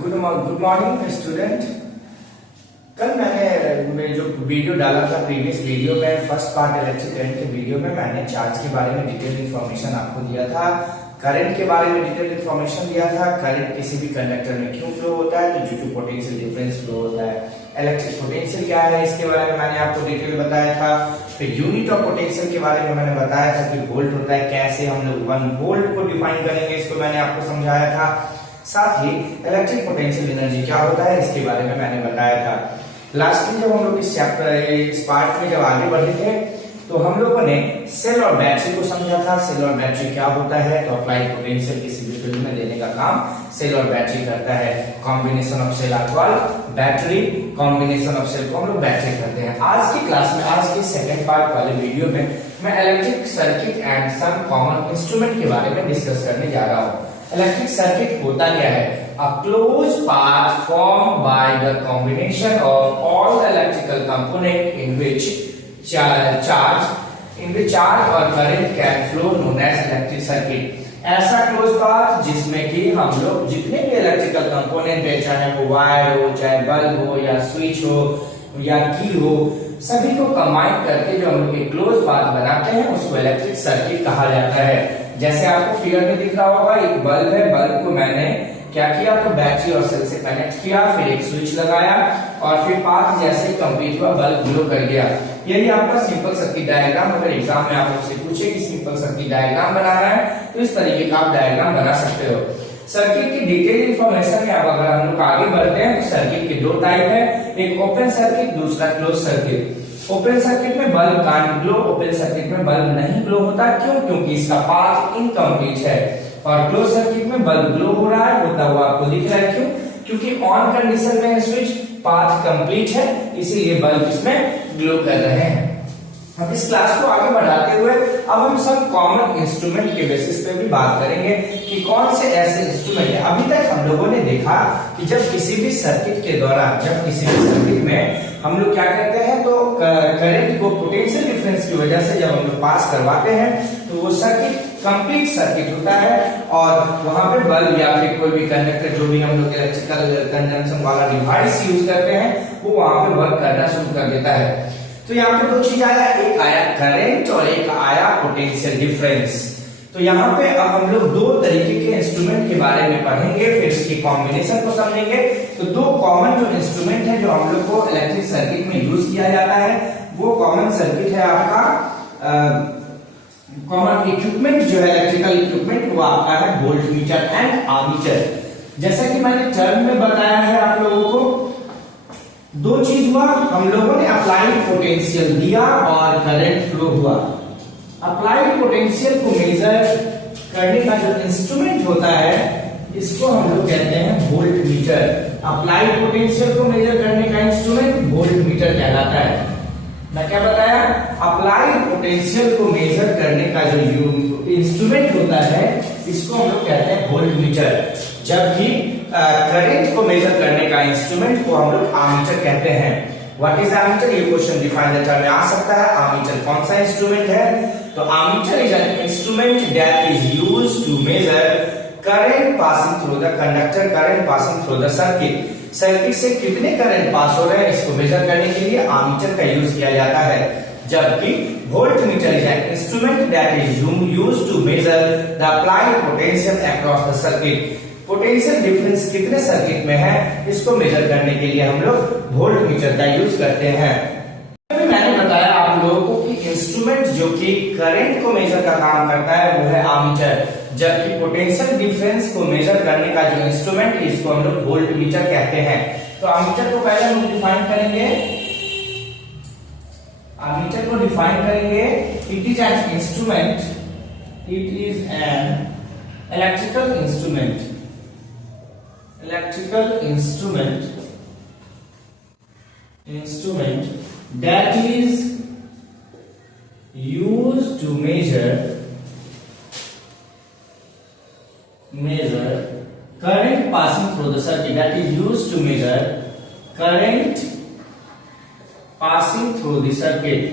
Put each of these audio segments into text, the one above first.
Good morning student. कल मैंने जो वीडियो डाला था प्रीवियस वीडियो में, फर्स्ट पार्ट इलेक्ट्रिक करंट के वीडियो में मैंने चार्ज के बारे में डिटेल इन्फॉर्मेशन आपको दिया था, करंट के बारे में डिटेल इन्फॉर्मेशन दिया था, करंट किसी भी कंडक्टर में क्यों फ्लो होता है, तो due to potential difference flow होता है। इलेक्ट्रिक पोटेंशियल क्या है इसके बारे में मैंने आपको डिटेल बताया था। फिर यूनिट ऑफ पोटेंशियल के बारे में मैंने बताया था कि वोल्ट होता है, कैसे हम लोग 1 वोल्ट को डिफाइन करेंगे इसको मैंने आपको समझाया था। साथ ही इलेक्ट्रिक पोटेंशियल एनर्जी क्या होता है इसके बारे में मैंने बताया था। लास्ट में जब हम लोग इस चैप्टर इस पार्ट में जब आगे बढ़े थे तो हम लोगों ने सेल और बैटरी को समझा था। सेल और बैटरी क्या होता है, तो अप्लाइड पोटेंशियल किसी भी फील्ड में देने का काम सेल और बैटरी करता है। कॉम्बिनेशन ऑफ सेल अथवा बैटरी, कॉम्बिनेशन ऑफ सेल को हम लोग बैटरी करते हैं। आज की क्लास में, आज की सेकंड पार्ट वाले वीडियो में मैं electric circuit and some common instrument के बारे में डिस्कस करने जा रहा हूँ। इलेक्ट्रिक सर्किट होता क्या है? A closed path formed by the combination of all the electrical component in which charge or current can flow known as electric circuit। ऐसा क्लोज पाथ जिसमें कि हम लोग जितने भी इलेक्ट्रिकल कंपोनेंट है, चाहे वो वायर हो, चाहे बल्ब हो, या स्विच हो, या की हो, सभी को कंबाइन करके जो हम लोग एक क्लोज पाथ बनाते हैं उसको इलेक्ट्रिक सर्किट कहा जाता है। जैसे आपको फिगर में दिख रहा होगा, एक बल्ब है, बल्ब को मैंने क्या किया, तो बैटरी और सेल से कनेक्ट किया, फिर एक स्विच लगाया और फिर पाथ जैसे कंप्लीट हुआ बल्ब ग्लो कर गया। यही आपका सिंपल सर्किट डायग्राम। अगर एग्जाम में आप मुझसे पूछे कि सिंपल सर्किट डायग्राम बनाना है तो इस तरीके का आप डायग्राम बना सकते हो। सर्किट की डिटेल इंफॉर्मेशन में अब अगर हम लोग आगे बढ़ते हैं तो सर्किट के दो टाइप है, एक ओपन सर्किट, दूसरा क्लोज सर्किट। ओपन सर्किट में bulb can't glow, open circuit में बल्ब नहीं ग्लो होता। क्यों? क्योंकि इसका पाथ इनकम्प्लीट है। और क्लोज सर्किट में बल्ब ग्लो हो रहा है, होता हुआ आपको दिख रहा है। क्यों? क्योंकि ऑन कंडीशन में स्विच, पाथ कंप्लीट है, इसीलिए बल्ब इसमें ग्लो कर रहे हैं। अब इस क्लास को आगे बढ़ाते हुए अब हम सब कॉमन इंस्ट्रूमेंट के बेसिस पे भी बात करेंगे कि कौन से ऐसे इंस्ट्रूमेंट है। अभी तक हम लोगों ने देखा कि जब किसी भी सर्किट के दौरान, जब किसी भी सर्किट में हम लोग क्या करते हैं, तो करंट को पोटेंशियल डिफरेंस की वजह से जब हम लोग पास करवाते हैं तो वो सर्किट कंप्लीट सर्किट होता है और वहां पे बल्ब या फिर कोई भी कंडक्टर, जो भी हम लोग इलेक्ट्रिकल कंजम्पशन वाला डिवाइस यूज करते हैं, वो वहां पे वर्क करना शुरू कर देता है। तो यहाँ पे दो चीज आया, एक आया करंट और एक आया पोटेंशियल डिफरेंस। तो यहाँ पे अब हम लोग दो तरीके के इंस्ट्रूमेंट के बारे में पढ़ेंगे, फिर इसकी कॉम्बिनेशन को समझेंगे। तो दो कॉमन जो इंस्ट्रूमेंट है जो हम लोग को इलेक्ट्रिक सर्किट में यूज किया जाता है, वो कॉमन सर्किट है आपका कॉमन इक्विपमेंट जो है इलेक्ट्रिकल इक्विपमेंट, वो आपका है वोल्ट मीटर एंड आर्मीचर। जैसा कि मैंने टर्म में बताया है आप लोगों को, दो चीज हुआ, हम लोगों ने अप्लाइड पोटेंशियल दिया और करंट फ्लो हुआ। अप्लाइड पोटेंशियल को मेजर करने का जो इंस्ट्रूमेंट होता है इसको हम लोग कहते हैं वोल्ट मीटर। अप्लाइड पोटेंशियल को मेजर करने का इंस्ट्रूमेंट वोल्ट मीटर कहलाता है। मैं क्या बताया? अप्लाइड पोटेंशियल को मेजर करने का जो इंस्ट्रूमेंट होता है इसको हम लोग कहते हैं वोल्ट मीटर, जबकि करंट को मेजर करने का इंस्ट्रूमेंट को हम लोग आर्मीचर कहते हैं। What is armature? ये क्वेश्चन डिफाइन लेटर में आ सकता है। आर्मीचर कौन सा इंस्ट्रूमेंट है? तो ammeter is an instrument that is used to measure current passing through the conductor, current passing through the circuit. Circuit से कितने करंट पास हो रहे हैं इसको मेजर करने के लिए आर्मीचर का यूज किया जाता है। जबकि voltmeter is an instrument that is used to measure the applied potential across the circuit. Potential difference कितने सर्किट में है इसको मेजर करने के लिए हम लोग वोल्ट मीटर का यूज करते हैं। मैंने बताया आप लोगों को कि इंस्ट्रूमेंट जो कि करंट को मेजर का काम करता है वो है आर्मीचर, जबकि पोटेंशियल डिफरेंस को मेजर करने का जो इंस्ट्रूमेंट है इसको हम लोग वोल्ट मीटर कहते हैं। तो आर्मीचर को पहले हम डिफाइन करेंगे। आर्मीचर को डिफाइन करेंगे, it is an instrument, it is an electrical instrument, electrical instrument that is used to measure current passing through the circuit, that is used to measure current passing through the circuit,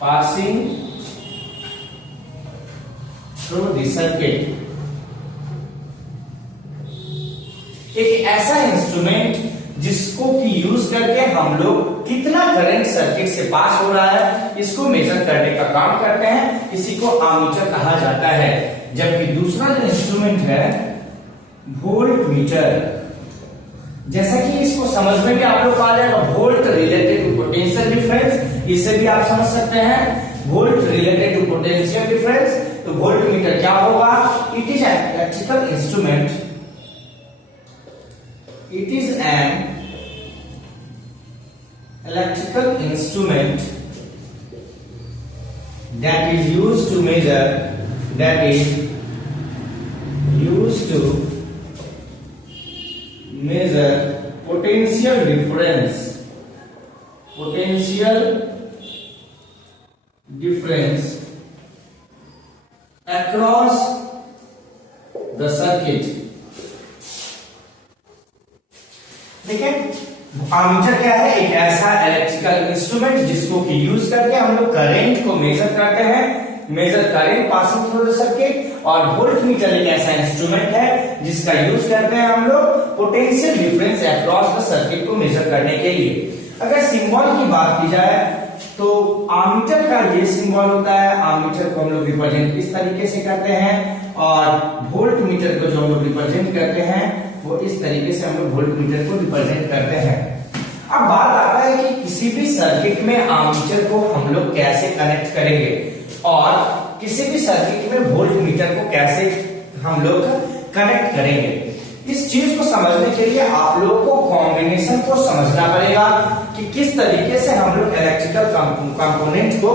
passing through the circuit। एक ऐसा instrument जिसको की use करके हम लोग कितना current circuit से पास हो रहा है इसको मेजर करने का काम करते हैं, इसी को आर्मीचर कहा जाता है। जबकि दूसरा जो इंस्ट्रूमेंट है वोल्ट मीटर, जैसा कि इसको समझ में भी आप लोग आ जाएगा, volt related to potential difference, इसे भी आप समझ सकते हैं volt related to potential difference. तो वोल्ट मीटर क्या होगा? It is an electrical instrument, it is an electrical instrument that is used to measure potential difference across the circuit। देखिए आर्मीचर क्या है? एक ऐसा इलेक्ट्रिकल इंस्ट्रूमेंट जिसको कि यूज करके हम लोग करंट को मेजर करते हैं, measure current passing through the circuit. और वोल्ट मीटर एक ऐसा इंस्ट्रूमेंट है जिसका यूज करते हैं हम लोग potential difference across the circuit को मेजर करने के लिए। अगर सिंबल की बात की जाए तो आर्मीचर का ये सिंबल होता है, आर्मीचर को हम लोग रिप्रेजेंट इस तरीके से करते हैं, और वोल्ट मीटर को जो हम लोग रिप्रेजेंट करते हैं वो इस तरीके से हम लोग वोल्ट मीटर को रिप्रेजेंट करते हैं। अब बात आता है कि किसी भी सर्किट में आर्मीचर को हम लोग कैसे कनेक्ट करेंगे और किसी भी सर्किट में वोल्ट मीटर को कैसे हम लोग कनेक्ट करेंगे। इस चीज को समझने के लिए आप लोगों को कॉम्बिनेशन को समझना पड़ेगा कि किस तरीके से हम लोग इलेक्ट्रिकल कंपोनेंट को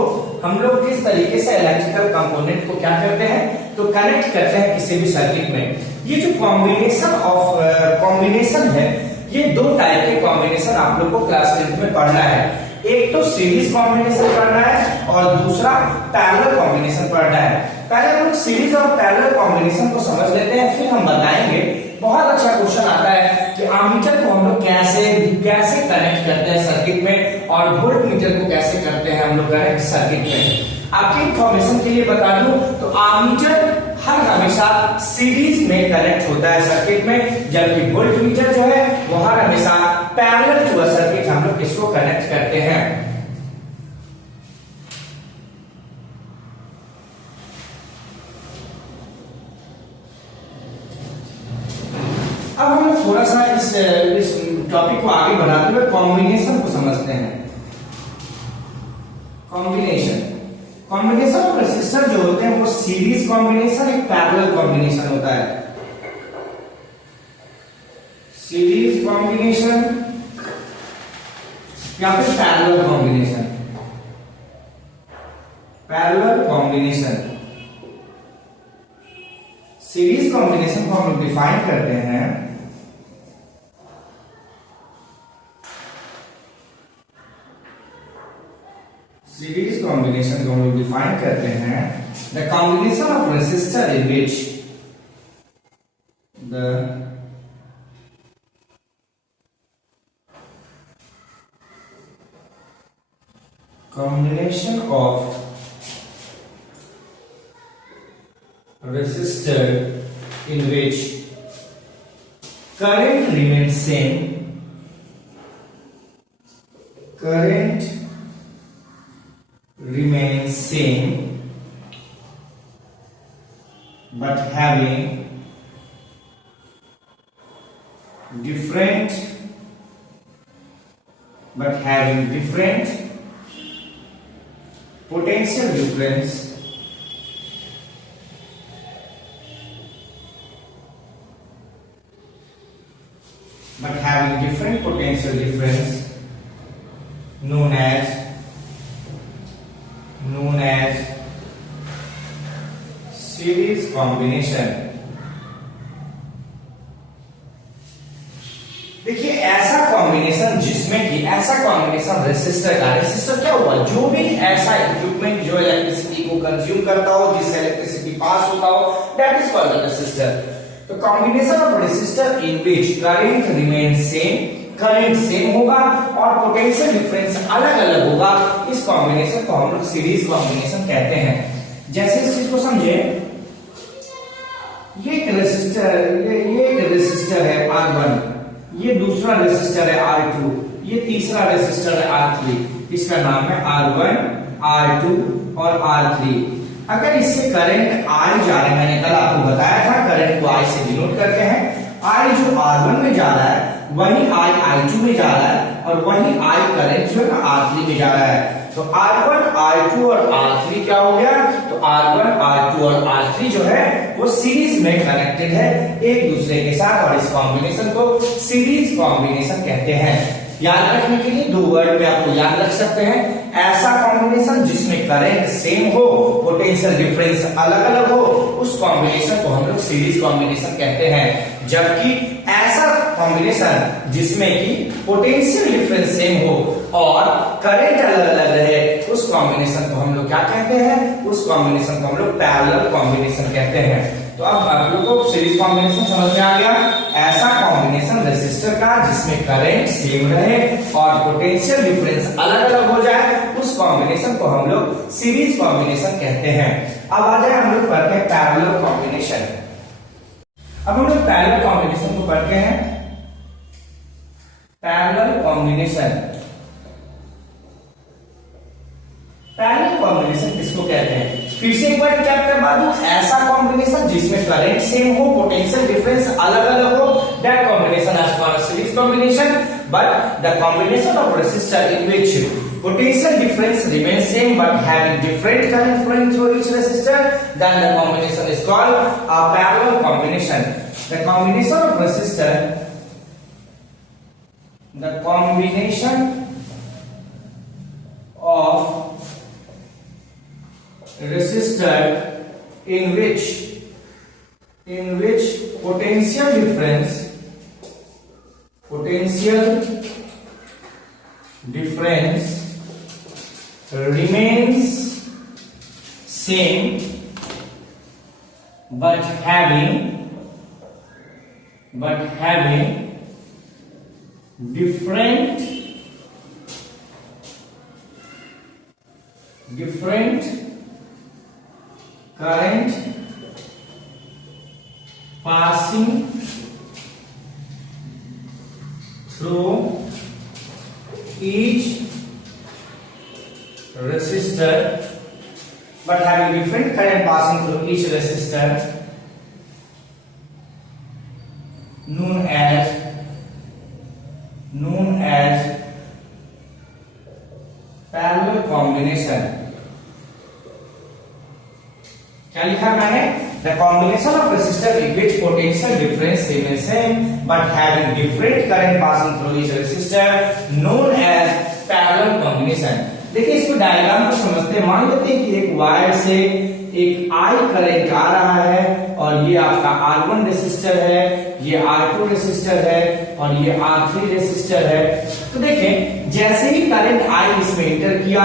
किस तरीके से इलेक्ट्रिकल कंपोनेंट को क्या करते हैं तो कनेक्ट करते हैं किसी भी सर्किट में। ये जो कॉम्बिनेशन है, ये दो टाइप के कॉम्बिनेशन आप लोग को क्लास 10 में पढ़ना है। एक तो सीरीज कॉम्बिनेशन पढ़ना है और दूसरा पैरेलल कॉम्बिनेशन पढ़ना है। पहले हम लोग सीरीज और पैरेलल कॉम्बिनेशन को समझ लेते हैं, फिर हम बताएंगे। बहुत अच्छा क्वेश्चन आता है कि आर्मीचर को हम लोग कैसे कनेक्ट करते हैं सर्किट में और वोल्ट मीटर को कैसे करते हैं हम लोग कनेक्ट सर्किट में। आपकी इंफॉर्मेशन के लिए बता दूं तो आर्मीचर हर हमेशा सीरीज में कनेक्ट होता है सर्किट में, जबकि वोल्ट मीटर जो है वो हर हमेशा पैरेलल टू अ सर्किट हम लोग इसको कनेक्ट करते हैं। अब हम थोड़ा सा इस टॉपिक को आगे बढ़ाते हुए कॉम्बिनेशन को समझते हैं। कॉम्बिनेशन ऑफ रेसिस्टर जो होते हैं वो सीरीज कॉम्बिनेशन, एक पैरेलल कॉम्बिनेशन होता है। सीरीज कॉम्बिनेशन या फिर पैरेलल कॉम्बिनेशन। सीरीज कॉम्बिनेशन को हम लोग डिफाइन करते हैं the combination of resistor in which the combination of resistor in which current remains same, but having different potential difference known as series combination। देखिए ऐसा combination resistor क्या हुआ, जो भी ऐसा इक्विपमेंट जो इलेक्ट्रिसिटी को कंज्यूम करता हो, जिससे इलेक्ट्रिसिटी पास होता हो, दैट इज कॉल्ड रेसिस्टर। तो combination of resistor in which current remains same, current same होगा और पोटेंशियल डिफरेंस अलग अलग होगा, इस कॉम्बिनेशन को हम लोग सीरीज कॉम्बिनेशन कहते हैं। जैसे इस चीज को समझे, ये एक रेसिस्टर है R1, दूसरा रेसिस्टर है R2, ये तीसरा रेसिस्टर है R3, इसका नाम है R1, R2 और R3। अगर इससे करंट I जा रहा है, मैंने कल आपको बताया था करंट को I से डिनोट करते हैं। I जो R1 में जा रहा है वही I I2 में जा रहा है और वही I करंट जो है ना R3 में जा रहा है। तो R1, R2 और R3 क्या हो गया, तो R1, R2 और R3 जो है वो सीरीज में कनेक्टेड है एक दूसरे के साथ, और इस कॉम्बिनेशन को सीरीज कॉम्बिनेशन कहते हैं। याद रखने के लिए दो वर्ड में आपको याद रख सकते हैं, ऐसा कॉम्बिनेशन जिसमें करंट सेम हो, पोटेंशियल डिफरेंस अलग अलग हो, उस कॉम्बिनेशन को हम लोग सीरीज कॉम्बिनेशन कहते हैं। जबकि ऐसा कॉम्बिनेशन जिसमें कि पोटेंशियल डिफरेंस सेम हो और करंट अलग अलग रहे, उस कॉम्बिनेशन को हम लोग क्या कहते हैं, उस कॉम्बिनेशन को हम लोग पैरेलल कॉम्बिनेशन कहते हैं। तो अब आप लोग को सीरीज कॉम्बिनेशन समझ में आ गया, ऐसा कॉम्बिनेशन रेसिस्टर का जिसमें करंट सेम रहे और पोटेंशियल डिफरेंस अलग अलग हो जाए, उस कॉम्बिनेशन को हम लोग सीरीज कॉम्बिनेशन कहते हैं। अब आ जाए हम लोग पढ़ते हैं पैरेलल कॉम्बिनेशन। अब हम लोग पैरेलल कॉम्बिनेशन को पढ़ते हैं। पैरेलल कॉम्बिनेशन, पैरेलल कॉम्बिनेशन किसको कहते हैं, फिर से एक बार क्या करवा दूं, ऐसा कॉम्बिनेशन जिसमें करंट सेम हो, पोटेंशियल डिफरेंस अलग अलग हो, that combination as called series combination, but the combination of resistor in which potential difference remains same but having different current flowing through each resistor, then the combination is called a parallel combination. The combination of resistor, the combination of resistor in which potential difference remains same but having different current passing through each resistor, but having different current passing through each resistor, known as parallel combination. क्या लिखा मैंने, the combination of resistor in which potential difference remains same but having different current passing through each resistor, known as parallel combination. देखिए इसको diagram को समझते हैं। मान लेते हैं कि एक वायर से एक I करंट आ रहा है और ये आपका R1 रेसिस्टर है, ये R2 रेसिस्टर है और ये R3 रेसिस्टर है। तो देखें जैसे ही करंट I इसमें एंटर किया,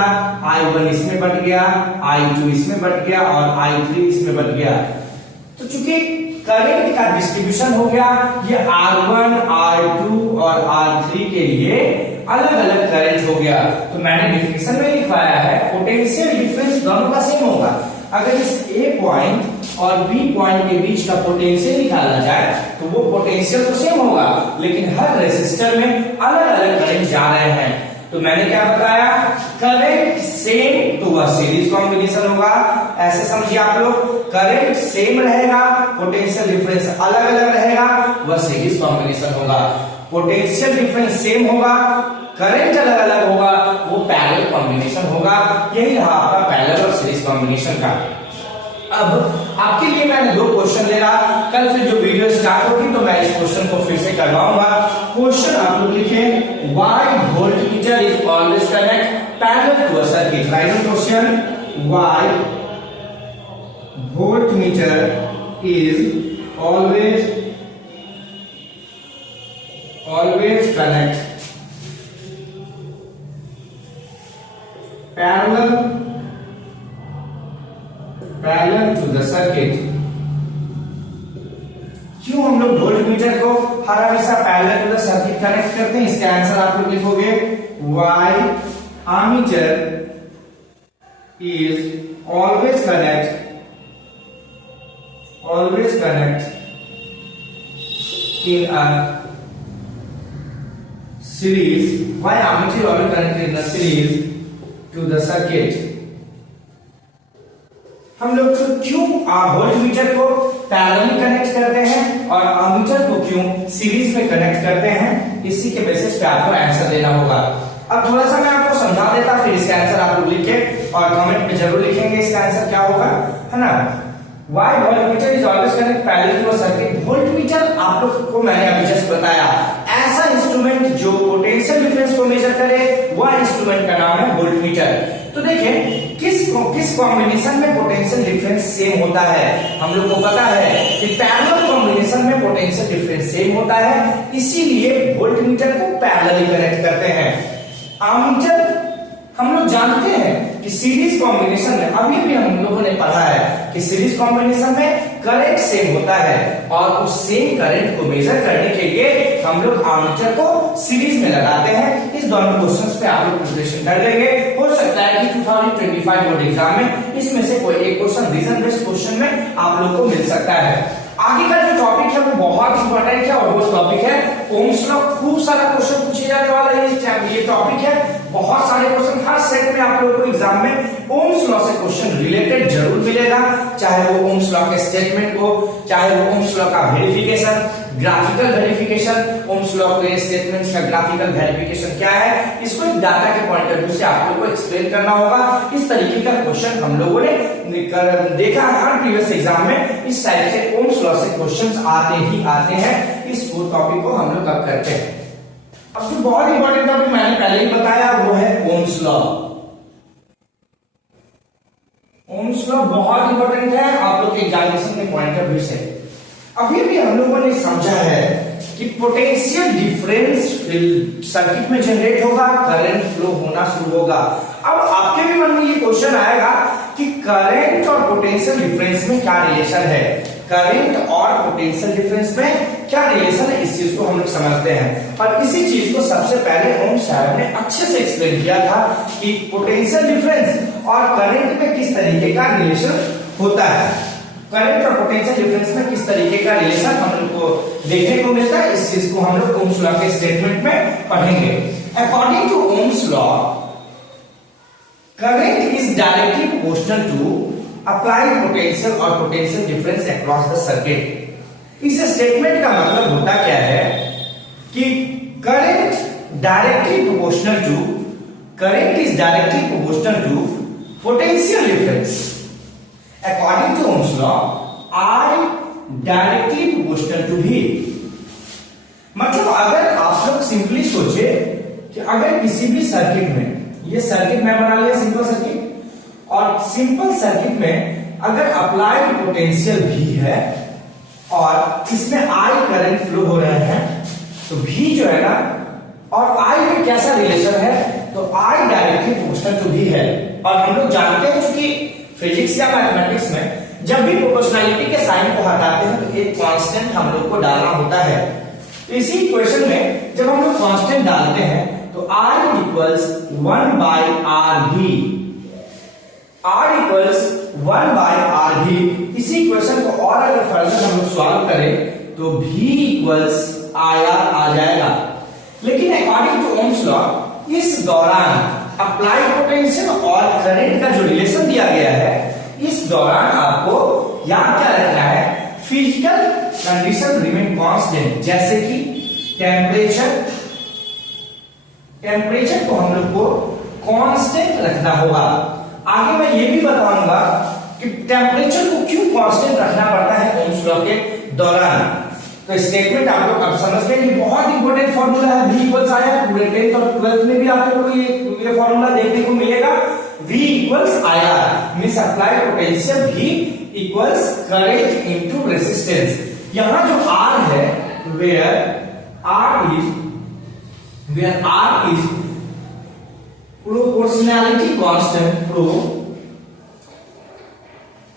I1 इसमें बट गया, I2 इसमें बट गया और I3 इसमें बट गया। तो चूंकि करंट का डिस्ट्रीब्यूशन हो गया, ये R1, R2 और R3 के लिए अलग अलग करंट हो गया। तो मैंने डिफिनेशन में लिखवाया है पोटेंशियल डिफरेंस दोनों का सेम होगा। अगर इस A पॉइंट और B पॉइंट के बीच का पोटेंशियल निकाला जाए तो वो पोटेंशियल तो सेम होगा, लेकिन हर रेसिस्टर में अलग अलग करंट जा रहे हैं। तो मैंने क्या बताया, करंट सेम तो वह सीरीज कॉम्बिनेशन होगा। ऐसे समझिए आप लोग, करंट सेम रहेगा, पोटेंशियल डिफरेंस अलग अलग रहेगा, वह सीरीज कॉम्बिनेशन होगा। पोटेंशियल डिफरेंस सेम होगा, करंट अलग अलग होगा, वो पैरेलल कॉम्बिनेशन होगा। यही रहा आपका पैरेलल और सीरीज कॉम्बिनेशन का। अब आपके लिए मैंने दो क्वेश्चन ले रहा, कल फिर जो वीडियो स्टार्ट होगी तो मैं इस क्वेश्चन को फिर से करवाऊंगा। क्वेश्चन आप लोग लिखें, why voltmeter is always connect parallel to a circuit. Right question, why voltmeter is always connect parallel to the circuit। क्यों हम लोग वोल्टमीटर को हर हमेशा parallel to the circuit connect करते हैं, इसका आंसर आप लोग लिखोगे, why ammeter is always connect in a series, why armature is always connected in a series to the circuit? हम लोग क्यों वोल्टमीटर को पैरेलली कनेक्ट करते हैं और अमीटर को क्यों सीरीज में कनेक्ट करते हैं, इसी के बेसिस पे आपको आंसर देना होगा। अब थोड़ा सा मैं आपको समझा देता, फिर इसका आंसर आप लोग लिखे और कमेंट में जरूर लिखेंगे इसका आंसर क्या होगा, है ना। Why voltmeter is always connect parallel to a circuit? Voltmeter आप लोग को मैंने अभी जस्ट बताया, ऐसा इंस्ट्रूमेंट जो पोटेंशियल डिफरेंस को मेजर करे, वह इंस्ट्रूमेंट का नाम है वोल्टमीटर। तो देखिए किस कॉम्बिनेशन में पोटेंशियल डिफरेंस सेम होता है, हम लोग को पता है कि पैरेलल कॉम्बिनेशन में पोटेंशियल डिफरेंस सेम होता है, इसीलिए वोल्टमीटर को पैरेलली कनेक्ट करते हैं। आमीटर हम लोग जानते हैं कि सीरीज कॉम्बिनेशन में, अभी भी हम लोगों ने पढ़ा है कि सीरीज कॉम्बिनेशन में करंट सेम होता है और उस सेम करंट को मेजर करने के लिए हम लोग आमीटर को सीरीज में लगाते हैं। इस दोनों क्वेश्चंस पे आप लोग प्रिपरेशन कर लेंगे, हो सकता है कि 2025 बोर्ड एग्जाम में इसमें से कोई एक क्वेश्चन रीजन बेस्ड क्वेश्चन में आप लोग को मिल सकता है। आगे का जो टॉपिक है वो बहुत इंपॉर्टेंट है और वो टॉपिक है ओम्स लॉ। खूब सारा क्वेश्चन पूछे जाने वाला ये टॉपिक है, बहुत सारे क्वेश्चन हर सेट में आप लोगों को एग्जाम में ओम्स लॉ से क्वेश्चन रिलेटेड जरूर मिलेगा, चाहे वो ओम्स लॉ के स्टेटमेंट हो, चाहे वो ओम्स लॉ का verification, graphical verification, Ohm's law के स्टेटमेंट्स का ग्राफिकल वेरिफिकेशन क्या है, इसको एक डाटा के पॉइंट ऑफ व्यू से आप लोगों को एक्सप्लेन करना होगा। इस तरीके का क्वेश्चन हम लोगों ने देखा हर प्रीवियस एग्जाम में, इस टाइप से ओम्स लॉ से क्वेश्चंस आते ही आते हैं। इस टॉपिक को हम लोग कब करते हैं। अब जो बहुत इंपॉर्टेंट टॉपिक मैंने पहले ही बताया वो है ओम्स लॉ। ओम्स लॉ बहुत इंपॉर्टेंट है आप लोग के एग्जामिनेशन के पॉइंट ऑफ व्यू से। अभी भी हम लोगों ने समझा है कि पोटेंशियल डिफरेंस सर्किट में जनरेट होगा, करंट फ्लो होना शुरू होगा। अब आपके भी मन में ये क्वेश्चन आएगा कि करंट और पोटेंशियल डिफरेंस में क्या रिलेशन है, करंट और पोटेंशियल डिफरेंस में क्या रिलेशन है, इस चीज को हम लोग समझते हैं। और इसी चीज को सबसे पहले ओम साहब ने अच्छे से एक्सप्लेन किया था कि पोटेंशियल डिफरेंस और करंट में किस तरीके का रिलेशन होता है, करंट और पोटेंशियल डिफरेंस में किस तरीके का रिलेशन हम लोग को देखने को मिलता है। इस चीज को हम लोग ओम्स लॉ के स्टेटमेंट में पढ़ेंगे। According to Ohm's law, current is directly proportional to applied potential और potential difference across the circuit. इस स्टेटमेंट का मतलब होता क्या है कि current directly proportional to, current is directly proportional to potential difference. According to Ohm's law, I directly proportional to V। मतलब अगर आप लोग सिंपली सोचे कि अगर किसी भी सर्किट में, ये सर्किट मैं बना लिया सिंपल सर्किट, और सिंपल सर्किट में अगर अप्लाइड पोटेंशियल V है और इसमें I करंट फ्लो हो रहे हैं, तो V जो है ना और I में कैसा रिलेशन है, तो I directly proportional to V है। और हम लोग जानते हैं कि फिजिक्स या मैथमेटिक्स में जब भी प्रोपोर्शनैलिटी के साइन को हटाते हैं तो एक कांस्टेंट हम लोग को डालना होता है। तो इसी इक्वेशन में जब हम लोग कांस्टेंट डालते हैं तो R equals 1 by RV, R equals 1 by RV। इसी इक्वेशन को और अगर फर्दर हम लोग सॉल्व करें तो V इक्वल्स IR आ जाएगा। लेकिन अकॉर्डिंग टू ओम्स लॉ इस दौरान अप्लाइड पोटेंशियल और करंट का जो रिलेशन दिया गया है, इस दौरान आपको याद क्या रखना है, फिजिकल कंडीशन रिमेन कांस्टेंट, जैसे कि टेम्परेचर को हम लोग को कांस्टेंट रखना होगा। आगे मैं ये भी बताऊंगा कि टेम्परेचर को क्यों कांस्टेंट रखना पड़ता है ओम्स लॉ के दौरान। तो स्टेटमेंट आप लोग अब समझ गए, ये बहुत इंपॉर्टेंट फॉर्मूला है। V इक्वल्स आया पूरे 10th और 12th में भी आप लोगों को ये फॉर्मूला देखने को मिलेगा। V equals IR means applied potential, V equals current into resistance. यहां जो R है where R is proportionality constant,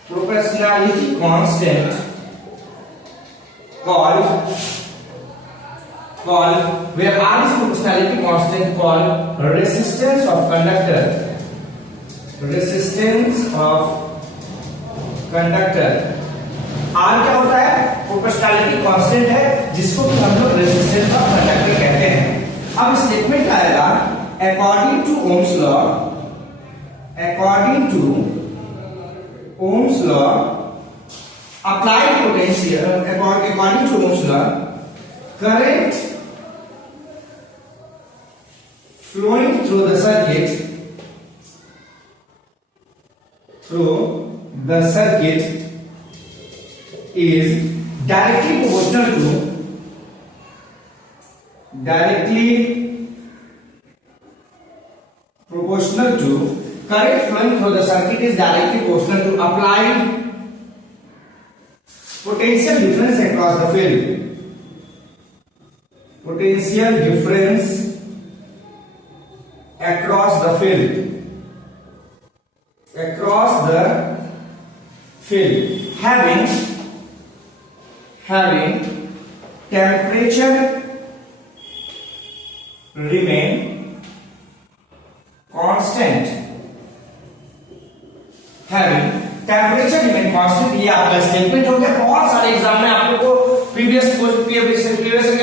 proportionality constant called where R is proportionality constant called resistance of conductor, resistance of conductor। R क्या होता है, proportionality constant है जिसको हम लोग रेजिस्टेंस ऑफ कंडक्टर कहते हैं। अब स्टेटमेंट आएगा according to Ohm's law, according to Ohm's law applied potential, according to Ohm's law, current flowing through the circuit is directly proportional to current flowing through the circuit is directly proportional to applied potential difference across the field. Potential difference across the field. Across the field. Having temperature remain constant. Having temperature remain constant, ये आपका statement हो गया। बहुत सारे exam में आप लोग को प्रीवियस के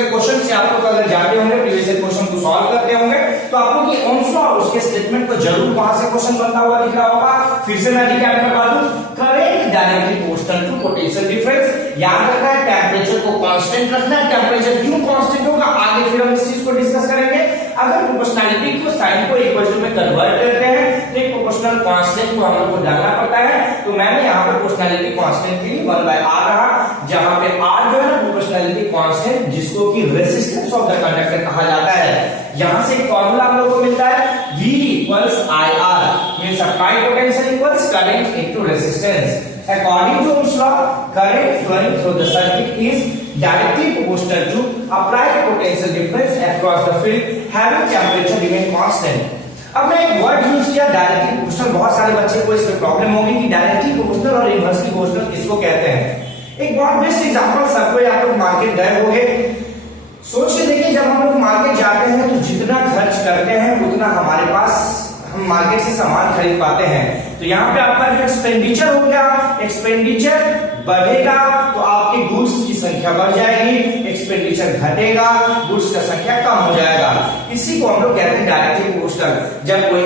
क्वेश्चन से आप लोग अगर जाते होंगे, प्रीवियस क्वेश्चन को सॉल्व करते होंगे, तो आपको कि ओम्स लॉ और उसके स्टेटमेंट को जरूर वहां से क्वेश्चन बनता हुआ दिख रहा होगा। फिर से मैं रिकैप करवा दूं, current directly proportional to potential difference. याद रखना है टेम्परेचर को कांस्टेंट रखना है। टेम्परेचर क्यों कांस्टेंट होगा, आगे फिर हम इस चीज को डिस्कस करेंगे। अगर प्रोपोर्शनलिटी को साइन को इक्वल टू में कन्वर्ट करते हैं तो एक प्रोपोर्शनल कांस्टेंट को हम लोग को डालना पड़ता है। तो मैंने यहाँ पे प्रोपोर्शनलिटी कांस्टेंट की 1/r रहा, जहां पे r जो है ना प्रोपोर्शनलिटी कांस्टेंट, जिसको कि रेजिस्टेंस ऑफ द कंडक्टर कहा जाता है। यहां से एक फार्मूला हम लोग को मिलता है V = IR, means applied potential equals current into resistance. According to Ohm's law, current flowing through the circuit is directly proportional to applied potential difference across the field having temperature remain constant. अब मैं एक word use किया directly proportional. बहुत सारे बच्चे को इसमें problem होगी कि डायरेक्टली प्रोपोर्शनल और इनवर्सली प्रोपोर्शनल किसको कहते हैं। एक बहुत बेस्ट एग्जांपल, सबको आप लोग मार्केट गए होंगे, सोच के देखिए, जब हम लोग मार्केट जाते हैं तो जितना खर्च करते हैं उतना हमारे पास हम मार्केट से सामान खरीद पाते हैं। तो यहाँ पे आपका जो एक्सपेंडिचर हो गया, एक्सपेंडिचर बढ़ेगा तो आपके गुड्स की संख्या बढ़ जाएगी, एक्सपेंडिचर घटेगा, गुड्स का संख्या कम हो जाएगा। इसी को हम लोग कहते हैं डायरेक्टली प्रोपोर्शनल। जब कोई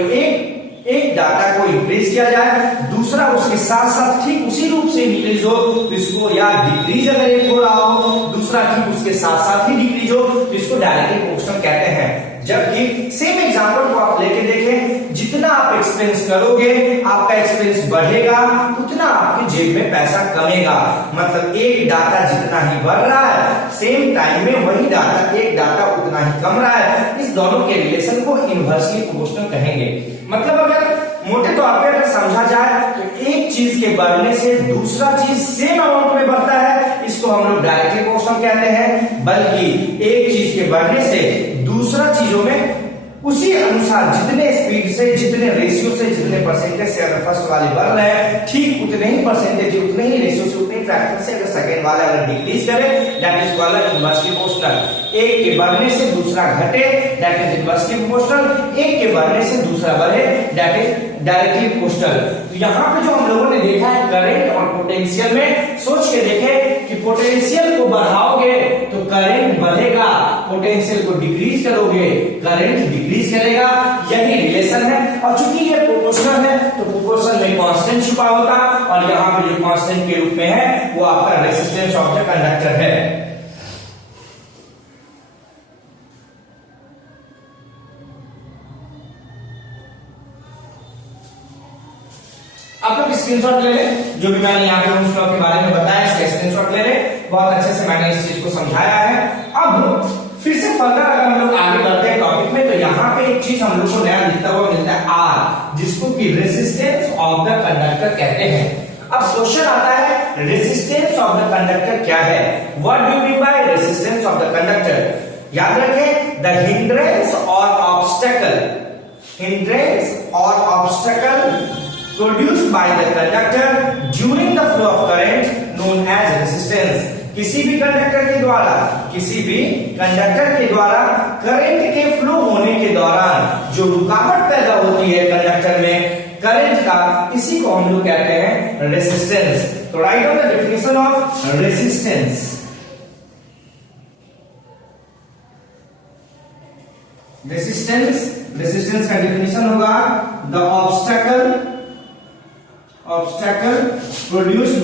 एक डाटा को इंक्रीज किया जाए, दूसरा उसके साथ साथ ठीक उसी रूप से इंक्रीज हो तो इसको, या डिक्रीज अगर एक हो रहा हो, दूसरा ठीक उसके साथ साथ ही डिक्रीज हो तो इसको डायरेक्टली प्रोपोर्शनल कहते हैं। जबकि सेम एग्जांपल को आप लेके देखें, जितना आप एक्सपेंस करोगे आपका एक्सपेंस बढ़ेगा, उतना आपके जेब में पैसा कमेगा। मतलब एक डाटा जितना ही बढ़ रहा है, सेम टाइम में वही डाटा, एक डाटा उतना ही कम रहा है। इस दोनों के रिलेशन को इनवर्सली प्रोपोर्शनल कहेंगे। मतलब अगर मोटे तौर पे अगर समझा जाए तो एक चीज के बढ़ने से दूसरा चीज सेम अमाउंट में बढ़ता है, इसको हम लोग डायरेक्टली प्रोपोर्शनल कहते हैं। बल्कि एक चीज के बढ़ने से दूसरा चीजों में उसी अनुसार जितने स्पीड से, जितने रेशियो से, जितने परसेंटेज से अगर फर्स्ट वाले बढ़ रहे हैं, ठीक उतने ही परसेंटेज, उतने ही रेशियो से, उतने ही फैक्टर से अगर सेकंड वाले अगर डिक्रीज करे, that is called inversely proportional. एक के बढ़ने से दूसरा घटे, दैट इज इनवर्सली प्रोपोर्शनल। एक के बढ़ने से दूसरा बढ़े, दैट इज डायरेक्टली प्रोपोर्शनल। तो यहाँ पे जो हम लोगों ने देखा है करंट और पोटेंशियल में, सोच के देखे कि पोटेंशियल को बढ़ाओगे तो करंट बढ़ेगा, पोटेंशियल को डिक्रीज करोगे करंट डिक्रीज करेगा। यही रिलेशन है। और चूंकि ये प्रोपोर्शनल है तो प्रोपोर्शन में कांस्टेंट छुपा होता, और यहाँ पे जो कांस्टेंट के रूप में है वो आपका रेजिस्टेंस ऑफ द कंडक्टर है। आप लोग स्क्रीनशॉट ले लें, जो भी मैंने यहाँ पे ओम्स लॉ के बारे में बताया इसका स्क्रीनशॉट ले लें। बहुत अच्छे से मैंने इस चीज को समझाया है। अब फिर से फर्दर अगर हम लोग आगे बढ़ते हैं टॉपिक में, तो यहाँ पे एक चीज हम लोग को नया दिखता हुआ मिलता है R, जिसको कि रेजिस्टेंस ऑफ द कंडक्टर कहते हैं। अब क्वेश्चन आता है रेजिस्टेंस ऑफ द कंडक्टर क्या है? What do you mean by resistance of the conductor? याद रखें, द हिंड्रेंस और ऑब्स्टेकल, हिंड्रेंस और obstacle produced by the conductor during the flow of current known as resistance। किसी भी कंडक्टर के द्वारा, किसी भी कंडक्टर के द्वारा करंट के फ्लो होने के दौरान जो रुकावट पैदा होती है कंडक्टर में करंट का, इसी को हम लोग कहते हैं रेजिस्टेंस। तो right on the definition of resistance. Resistance का डेफिनेशन होगा the obstacle produced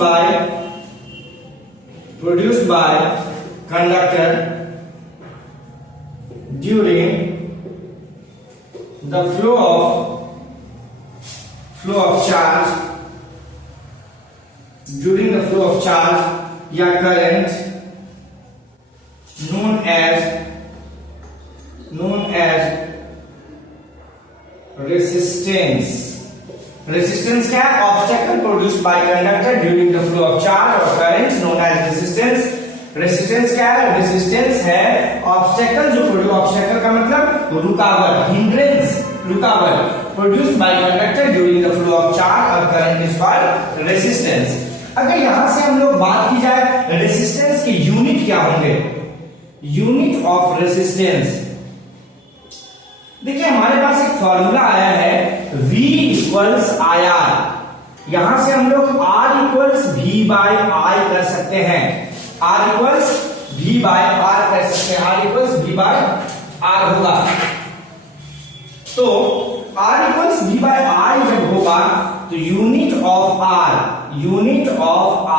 by conductor during the flow of charge या करंट known as resistance क्या है? Obstacle produced by conductor during the flow of charge और current known as resistance क्या है? Resistance है obstacle obstacle का मतलब रुकावट, हिंड्रेंस, रुकावट produced by conductor during the flow of charge और करंट इज कॉल्ड रेसिस्टेंस। अगर यहां से हम लोग बात की जाए रेसिस्टेंस के यूनिट क्या होंगे, यूनिट ऑफ रेसिस्टेंस, देखिए हमारे पास एक फॉर्मूला आया है V इक्वल्स IR, यहां से हम लोग R equals V by I कर सकते हैं, R equals V by R कर सकते हैं, R equals V by R होगा। तो R equals V by I जब होगा तो unit of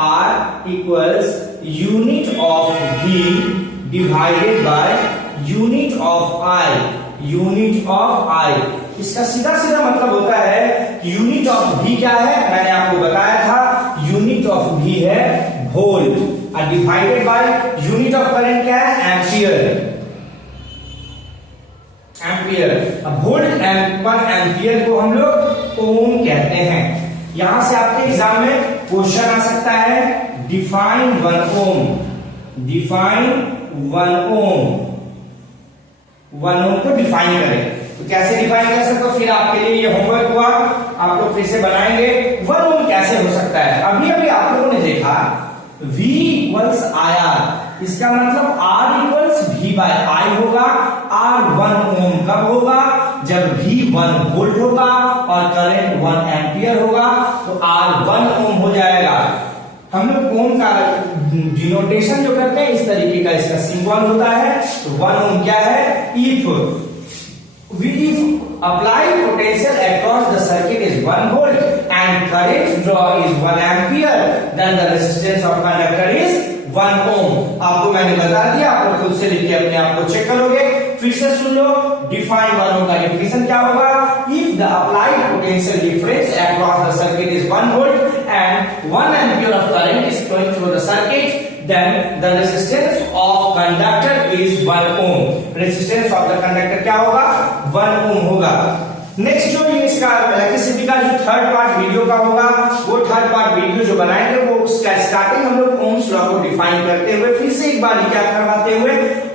R equals unit of V divided by unit of I। इसका सीधा मतलब होता है कि यूनिट ऑफ V क्या है, मैंने आपको बताया था, यूनिट ऑफ V है वोल्ट और divided by unit of current क्या है, एम्पियर। अब वोल्ट पर एम्पियर को हम लोग ओम कहते हैं। यहां से आपके एग्जाम में क्वेश्चन आ सकता है डिफाइन 1 ओम को डिफाइन करें, तो कैसे डिफाइन कर सकते हो? फिर आपके लिए ये होमवर्क हुआ, आप लोग फिर से बनाएंगे 1 ओम कैसे हो सकता है। अभी आप लोगों ने देखा V इक्वल्स IR, इसका मतलब R equals V by I होगा। R 1 ओम कब होगा? जब V 1 वोल्ट होगा और करंट 1 एम्पियर होगा, तो R 1 ओम हो जाएगा। हम लोग ओम का डिनोटेशन जो करते हैं इस तरीके का इसका सिंबल होता है। तो 1 ओम क्या है? If applied potential across the circuit is 1 volt and current draw is 1 ampere, then the resistance of conductor is 1 ohm। आपको मैंने बता दिया, आप लोग खुद से लिख के अपने आप को चेक करोगे। फिर से सुन लो, डिफाइन 1 ओम का डेफिनेशन क्या होगा? If the applied potential difference across the circuit is 1 volt and 1 ampere of current is flowing through the circuit, then the resistance of conductor is 1 ohm। Resistance of the conductor क्या होगा? 1 ओम होगा। Next जो ये इसका electricity का जो third part video का होगा, वो थर्ड पार्ट वीडियो जो बनाएंगे वो उसका स्टार्टिंग हम लोग ओम्स लॉ को डिफाइन करते हुए फिर से एक बार रिकैप करवाते हुए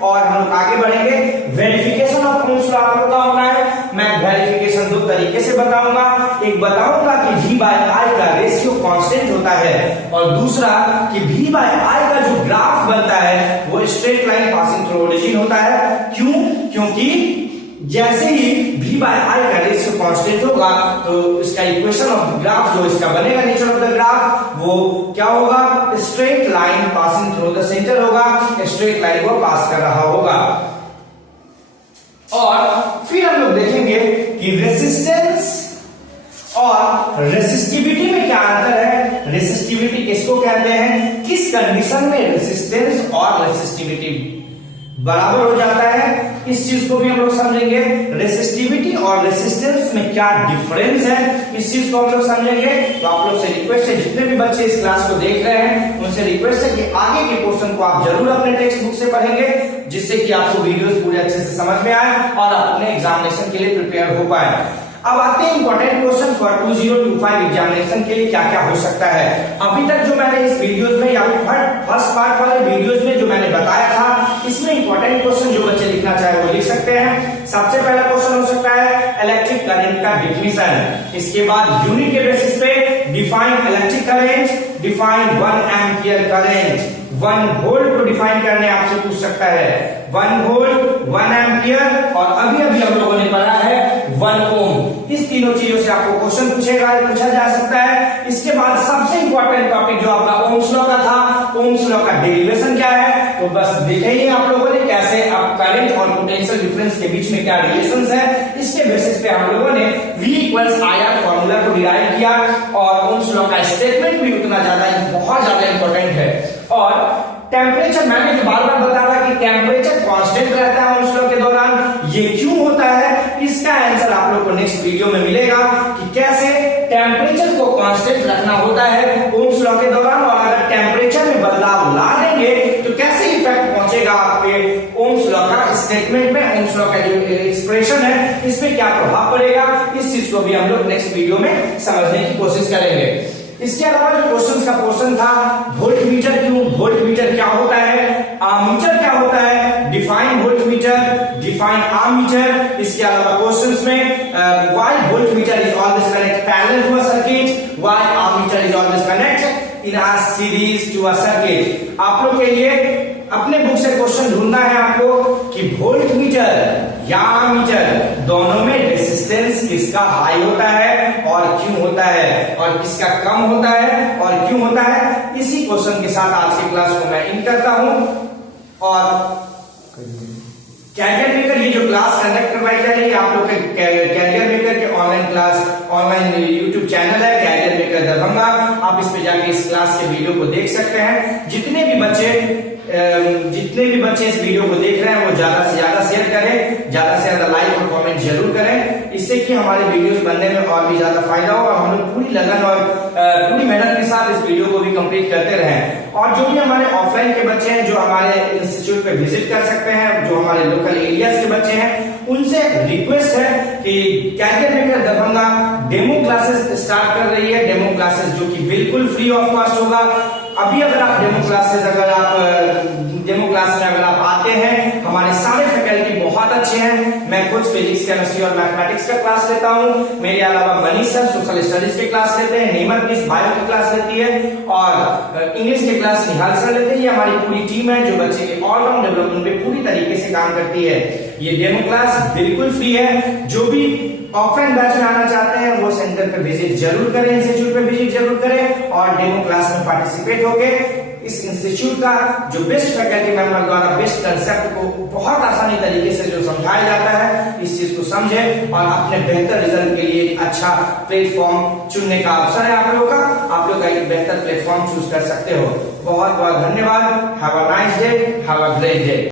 और हम लोग आगे बढ़ेंगे। वेरिफिकेशन ऑफ ओम्स लॉ आपको क्या होना है? मैं वेरिफिकेशन 2 तरीके से बताऊंगा। एक बताऊंगा कि V बाय I का रेशियो कांस्टेंट होता है और दूसरा कि V बाय I का जो ग्राफ बनता है वो straight line passing through origin होता है। क्यों? क्योंकि जैसे ही V बाय I का रेशियो कांस्टेंट होगा तो इसका इक्वेशन ऑफ ग्राफ जो इसका बनेगा, नेचर ऑफ द ग्राफ, वो क्या होगा? Straight line passing through the centre होगा, स्ट्रेट लाइन को पास कर रहा होगा। और फिर हम लोग देखेंगे कि रेसिस्टेंस और रेसिस्टिविटी में क्या अंतर है। रेसिस्टिविटी किसको कहते हैं? किस कंडीशन में रेसिस्टेंस और रेसिस्टिविटी बराबर हो जाता है, इस चीज को भी हम लोग समझेंगे। रेसिस्टिविटी और रेसिस्टेंस में क्या डिफरेंस है, इस चीज को हम लोग समझेंगे। तो आप लोग से रिक्वेस्ट है, जितने भी बच्चे इस क्लास को देख रहे हैं उनसे रिक्वेस्ट है कि आगे के क्वेश्चन को आप जरूर अपने टेक्स्ट बुक से पढ़ेंगे, जिससे कि आपको वीडियोस पूरे अच्छे से समझ में आए और आप अपने एग्जामिनेशन के लिए प्रिपेयर हो पाए। अब आते हैं इंपॉर्टेंट क्वेश्चन फॉर 2025 एग्जामिनेशन के लिए क्या क्या हो सकता है। अभी तक जो मैंने इस वीडियोस में या फर्स्ट पार्ट वाले वीडियोस में जो मैंने बताया था, इसमें इंपॉर्टेंट क्वेश्चन जो बच्चे लिखना चाहे वो लिख सकते हैं। सबसे पहला क्वेश्चन हो सकता है इलेक्ट्रिक करंट का डेफिनेशन, इसके बाद यूनिट के बेसिस पे define electric current, define 1 ampere current, 1 volt को डिफाइन करने आपसे पूछ सकता है, 1 वोल्ट, 1 एम्पियर और अभी हम लोगों ने पढ़ा है 1 ओम। इस तीनों चीजों से आपको क्वेश्चन पूछा जा सकता है। इसके बाद सबसे इंपॉर्टेंट टॉपिक जो आपका ओम्स लॉ का था, ओम्स लॉ का डेरिवेशन क्या है, तो बस देखेंगे आप लोगों ने कैसे आप करंट और पोटेंशियल डिफरेंस इक्वेशंस के बीच में क्या रिलेशंस है, इसके बेसिस पे हम लोगों ने V इक्वल्स IR फॉर्मूला को डिराइव किया और ओम्स लॉ का स्टेटमेंट भी उतना बहुत ज्यादा इंपॉर्टेंट है। और टेम्परेचर, मैंने जो बार बार बताया कि टेम्परेचर कांस्टेंट रहता है ओम्स लॉ के दौरान, ये क्यों होता है, इसका आंसर आप लोग को नेक्स्ट वीडियो में मिलेगा कि कैसे टेम्परेचर को कांस्टेंट रखना होता है ओम्स लॉ के दौरान, और अगर टेम्परेचर में बदलाव ला देंगे तो कैसे इफेक्ट पहुंचेगा आपके ओम्स लॉ का स्टेटमेंट में, ओम्स लॉ का जो एक्सप्रेशन है इसमें क्या प्रभाव पड़ेगा, इस चीज को भी हम लोग नेक्स्ट वीडियो में समझने की कोशिश करेंगे। इसके अलावा जो क्वेश्चंस का पोर्शन था, वोल्टमीटर क्यों, वोल्टमीटर क्या होता है, आर्मीटर क्या होता है, डिफाइन वोल्टमीटर, डिफाइन आर्मीटर। इसके अलावा क्वेश्चंस में why voltmeter is always connect parallel to a circuit, why ammeter is always connect in a series to a circuit. आप लोग के लिए अपने बुक से क्वेश्चन ढूंढना है आपको कि वोल्टमीटर या आर्मीटर दोनों में रेजिस्टेंस किसका हाई होता है और क्यों होता है, और किसका कम होता है और क्यों होता है। इसी क्वेश्चन के साथ आज की क्लास को मैं इन करता हूं। और कैरियर मेकर ये जो क्लास कंडक्ट करवाई जा रही है आप लोग के कैरियर मेकर के online class, online YouTube channel है कैरियर मेकर दरभंगा, आप इस पे जाके इस क्लास के वीडियो को देख सकते हैं। जितने भी बच्चे इस वीडियो को देख रहे हैं वो ज्यादा से ज्यादा शेयर करें, ज्यादा से ज्यादा लाइक और कमेंट जरूर करें, इससे कि हमारे वीडियोस बनने में और भी ज्यादा फायदा हो और हम लोग पूरी लगन और पूरी मेहनत के साथ इस वीडियो को भी कंप्लीट करते रहें। और जो भी हमारे ऑफलाइन के बच्चे हैं जो हमारे इंस्टीट्यूट पे विजिट कर सकते हैं, जो हमारे लोकल एरियाज के बच्चे हैं, उनसे रिक्वेस्ट है कि career maker Darbhanga demo classes start कर रही है, डेमो क्लासेस जो कि बिल्कुल फ्री ऑफ कॉस्ट होगा। अभी अगर आप डेमो क्लास में अगर आप आते हैं, हमारे सारे फैकल्टी बहुत अच्छे हैं। मैं खुद फिजिक्स, केमिस्ट्री और मैथमेटिक्स का क्लास लेता हूं, मेरे अलावा मनीष सर सोशल स्टडीज के क्लास लेते हैं, नीमत मिस बायो की क्लास लेती है और इंग्लिश के क्लास निहाल सर लेते हैं। ये हमारी पूरी टीम है जो बच्चे के ऑलराउंड डेवलपमेंट पे पूरी तरीके से काम करती है। ये डेमो क्लास बिल्कुल फ्री है। जो भी ऑफलाइन बैच में आना चाहते हैं वो सेंटर पे विजिट जरूर करें, इंस्टीट्यूट पे विजिट जरूर करें और डेमो क्लास में पार्टिसिपेट होके इस इंस्टीट्यूट का जो बेस्ट फैकल्टी मेंबर द्वारा बेस्ट कंसेप्ट को बहुत आसानी तरीके से जो समझाया जाता है, इस चीज को समझे और अपने बेहतर रिजल्ट के लिए अच्छा प्लेटफॉर्म चुनने का अवसर है आप लोगों का। आप लोग एक बेहतर प्लेटफॉर्म चूज कर सकते हो। बहुत बहुत धन्यवाद। Have a nice day, have a great day.